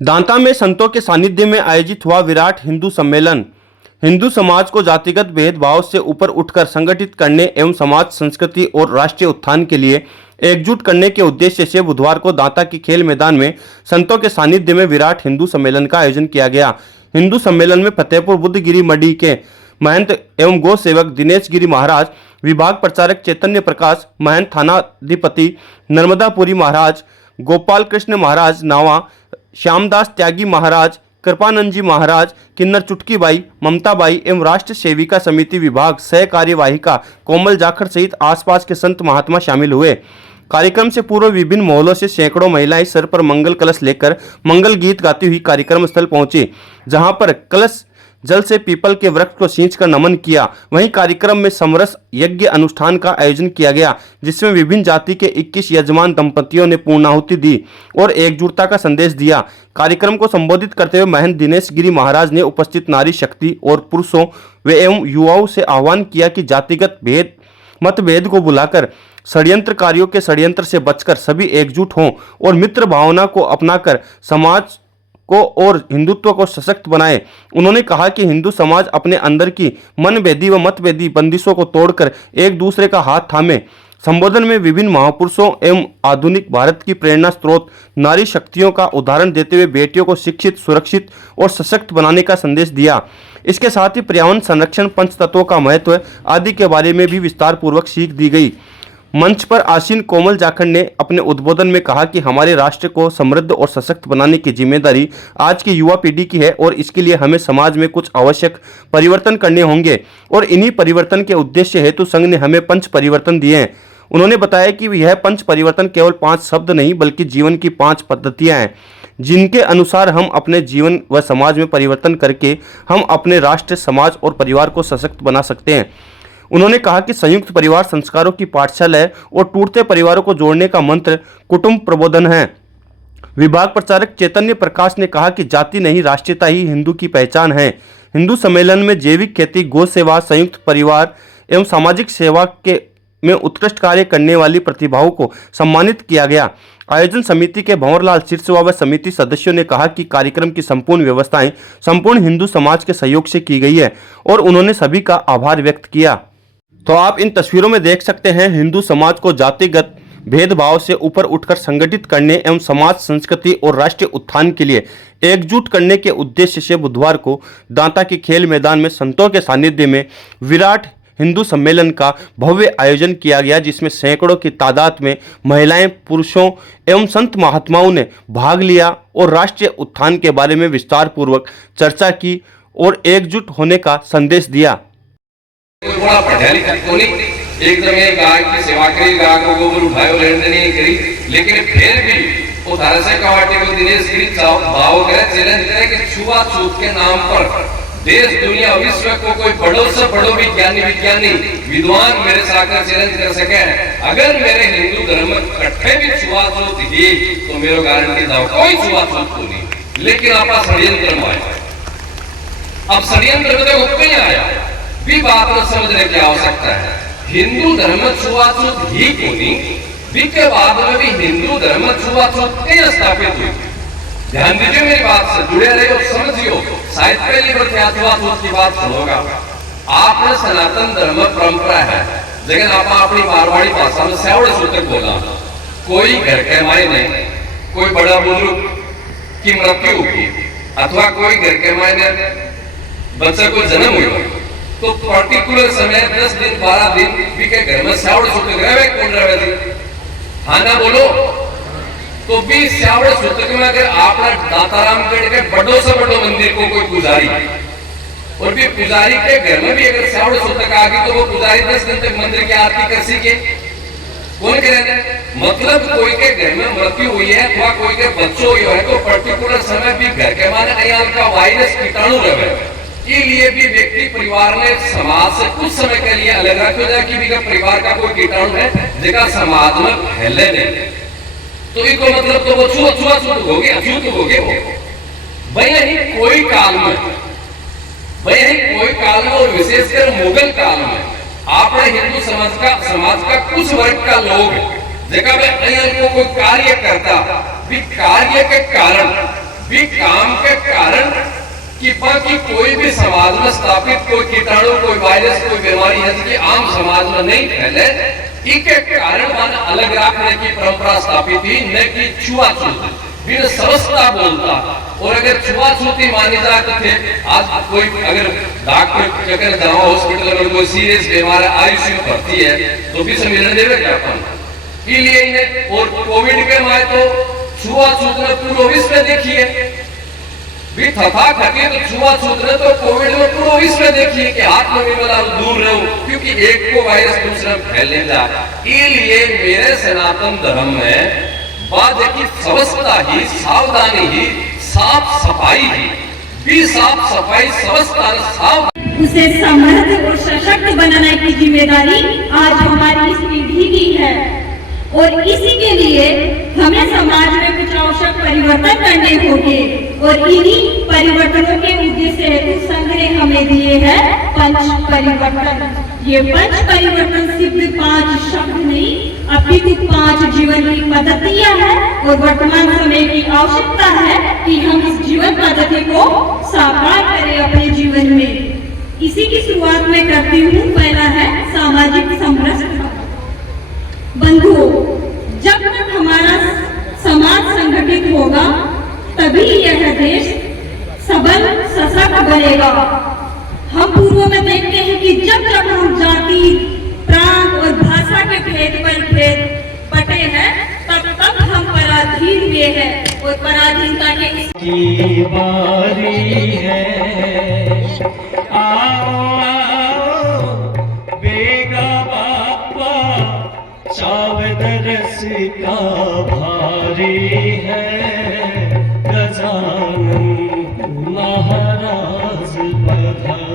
दांता में संतों के सानिध्य में आयोजित हुआ विराट हिंदू सम्मेलन। हिंदू समाज को जातिगत भेदभाव से ऊपर उठकर संगठित करने एवं समाज, संस्कृति और राष्ट्रीय उत्थान के लिए एकजुट करने के उद्देश्य से बुधवार को दांता के खेल मैदान में संतों के सानिध्य में विराट हिंदू सम्मेलन का आयोजन किया गया। हिंदू सम्मेलन में फतेहपुर बुद्धगिरी मडी के महंत एवं गौ सेवक दिनेश गिरी महाराज, विभाग प्रचारक चैतन्य प्रकाश, महंत थानाधिपति नर्मदापुरी महाराज, गोपाल कृष्ण महाराज नावा, श्यामदास त्यागी महाराज, कृपानंद जी महाराज, किन्नर चुटकीबाई, ममताबाई एवं राष्ट्र सेविका समिति विभाग सह कार्यवाहिका कोमल जाखड़ सहित आसपास के संत महात्मा शामिल हुए। कार्यक्रम से पूर्व विभिन्न मोहल्लों से सैकड़ों महिलाएं सर पर मंगल कलश लेकर मंगल गीत गाती हुई कार्यक्रम स्थल पहुंची, जहां पर कलश जल से पीपल के वृक्ष को सींचकर नमन किया। वहीं कार्यक्रम में समरस यज्ञ अनुष्ठान का आयोजन किया गया, जिसमें विभिन्न जाति के 21 यजमान दंपतियों ने पूर्णाहुति दी और एकजुटता का संदेश दिया। कार्यक्रम को संबोधित करते हुए महंत दिनेश गिरी महाराज ने उपस्थित नारी शक्ति और पुरुषों व एवं युवाओं से आह्वान किया कि जातिगत मतभेद को बुलाकर षड्यंत्रकारियों के षड्यंत्र से बचकर सभी एकजुट हों और मित्र भावना को अपनाकर समाज को और हिंदुत्व को सशक्त बनाए। उन्होंने कहा कि हिंदू समाज अपने अंदर की मनभेदी व मतभेदी बंदिशों को तोड़कर एक दूसरे का हाथ थामे। संबोधन में विभिन्न महापुरुषों एवं आधुनिक भारत की प्रेरणा स्रोत नारी शक्तियों का उदाहरण देते हुए बेटियों को शिक्षित, सुरक्षित और सशक्त बनाने का संदेश दिया। इसके साथ ही पर्यावरण संरक्षण, पंच तत्वों का महत्व आदि के बारे में भी विस्तार पूर्वक सीख दी गई। मंच पर आसीन कोमल जाखड़ ने अपने उद्बोधन में कहा कि हमारे राष्ट्र को समृद्ध और सशक्त बनाने की जिम्मेदारी आज की युवा पीढ़ी की है और इसके लिए हमें समाज में कुछ आवश्यक परिवर्तन करने होंगे और इन्हीं परिवर्तन के उद्देश्य हेतु संघ ने हमें पंच परिवर्तन दिए हैं। उन्होंने बताया कि यह पंच परिवर्तन केवल 5 शब्द नहीं बल्कि जीवन की 5 पद्धतियां हैं, जिनके अनुसार हम अपने जीवन व समाज में परिवर्तन करके हम अपने राष्ट्र, समाज और परिवार को सशक्त बना सकते हैं। उन्होंने कहा कि संयुक्त परिवार संस्कारों की पाठशाला है और टूटते परिवारों को जोड़ने का मंत्र कुटुंब प्रबोधन है। विभाग प्रचारक चैतन्य प्रकाश ने कहा कि जाति नहीं, राष्ट्रीयता ही हिंदू की पहचान है। हिंदू सम्मेलन में जैविक खेती, गौ सेवा, संयुक्त परिवार एवं सामाजिक सेवा के में उत्कृष्ट कार्य करने वाली प्रतिभाओं को सम्मानित किया गया। आयोजन समिति के भंवरलाल सिरसवा व समिति सदस्यों ने कहा कि कार्यक्रम की संपूर्ण व्यवस्थाएं संपूर्ण हिंदू समाज के सहयोग से की गई है और उन्होंने सभी का आभार व्यक्त किया। तो आप इन तस्वीरों में देख सकते हैं हिंदू समाज को जातिगत भेदभाव से ऊपर उठकर संगठित करने एवं समाज, संस्कृति और राष्ट्रीय उत्थान के लिए एकजुट करने के उद्देश्य से बुधवार को दांता के खेल मैदान में संतों के सानिध्य में विराट हिंदू सम्मेलन का भव्य आयोजन किया गया, जिसमें सैकड़ों की तादाद में महिलाएं, पुरुषों एवं संत महात्माओं ने भाग लिया और राष्ट्रीय उत्थान के बारे में विस्तार पूर्वक चर्चा की और एकजुट होने का संदेश दिया। थोड़ा पढ़ा लिखा तो नहीं, एकदम ये गाय की सेवा करी, गाय को गोबर उठायो, लेन देन नहीं करी, लेकिन फिर भी वो धारा से कवाटे को दिनेश गिरी भाव करे, चैलेंज करे कि छुआछूत के नाम पर देश, दुनिया, विश्व को कोई बड़ों से बड़ो विज्ञानी विद्वान मेरे साथ चैलेंज कर सके। अगर मेरे हिंदू धर्म कट्ठे भी छुआछूत ही तो मेरे गारंटी दाव कोई छुआछूत को नहीं, लेकिन आपका षड्यंत्र में आया। अब षड्यंत्र में देखो कहीं आया भी बात को समझने की आवश्यकता है। हिंदू धर्म छुआछूत ही क्यों नहीं, के बाद में भी हिंदू धर्म छुआछूत क्यों स्थापित हुई? ध्यान दीजिए, मेरी बात से जुड़े रहिए और समझियो। शायद पहली बार क्या छुआछूत की बात सुनोगा। आपने सनातन धर्म परंपरा है, लेकिन आप अपनी मारवाड़ी भाषा में सेवड़ सूत्र बोला। कोई घर के मायने कोई बड़ा बुजुर्ग की मृत्यु हुई अथवा कोई घर के मायने बच्चे को जन्म हुआ तो पर्टिकुलर समय 10 दिन 12 दिन भी के घर में श्रावण सूत्र रहे कौन रहे हाँ ना बोलो तो भी श्रावण सूत्र में अगर आपने दातारामगढ़ के बड़ों से बड़ो मंदिर को कोई पुजारी और भी पुजारी के घर में भी अगर श्रावण सूत्र का आगे तो वो पुजारी 10 दिन तक मंदिर की आरती कर सके कौन करे? मतलब कोई के घर में मृत्यु हुई है अथवा कोई के बच्चों हुई है तो पर्टिकुलर समय भी घर के माने अयाल का वायरस कीटाणु रहे के लिए भी व्यक्ति परिवार ने समाज से कुछ समय के लिए अलग रखो जाए कि भी परिवार का कोई कीटाणु है जगह समाज में फैले नहीं तो इनको मतलब तो वो छुआछूत हो गया, अछूत हो गए वो भैया ही कोई काल में और विशेषकर मुगल काल में आपने हिंदू समाज का कुछ वर्ग का लोग जगह में को कोई कार्य करता भी कार्य के कारण भी काम के कारण कि बाकी कोई भी समाज में स्थापित कोई कीटाणु, कोई वायरस, कोई बीमारी है कि आम समाज में नहीं फैले, इसके कारण मान अलग रखने की परंपरा स्थापित हुई, न कि छुआछूत बिन समझता बोलता। और अगर छुआछूती मानी जाती थे, आज कोई अगर डॉक्टर अगर जाओ हॉस्पिटल में कोई सीरियस बीमार है, आईसीयू में भर्ती है, तो भी सम्मेलन देवे क्या अपन लिए इन्हें। और कोविड के माए तो छुआछूत ने पूरा विश्व में देखिए भी थथा थकी, तो छुआछूत ने तो कोविड में पूरा विश्व में देखिए कि हाथ में भी दूर रहो, क्योंकि एक को वायरस दूसरे में फैलने जा। इसलिए मेरे सनातन धर्म में बात है कि समझता ही, सावधानी ही, साफ सफाई ही, भी साफ सफाई समझता साफ उसे समृद्ध और सशक्त बनाने की जिम्मेदारी आज हमारी इस पीढ़ी की है। और इसी के लिए हमें समाज में कुछ आवश्यक परिवर्तन करने होंगे। और इन्हीं परिवर्तनों के उद्देश्य हेतु संघ ने हमें दिए हैं पंच परिवर्तन। ये पंच परिवर्तन सिर्फ 5 शब्द नहीं, अपितु 5 जीवन की पद्धतियां हैं। और वर्तमान समय की आवश्यकता है कि हम इस जीवन पद्धति को साकार करें अपने जीवन में। इसी की शुरुआत में करती हूँ। पहला है सामाजिक समरसता। बंधुओं, जब तक हमारा समाज संगठित होगा तभी यह देश सबल सशक्त बनेगा। हम पूर्व में देखते हैं कि जब जब हम जाति, प्रांत और भाषा के भेद पर भेद बटे हैं, तब तब हम पराधीन हुए हैं। और पराधीनता के बारी है, आओ आओ बेगा बापा, चावद रस का भारी है, गजानन महाराज बधाई।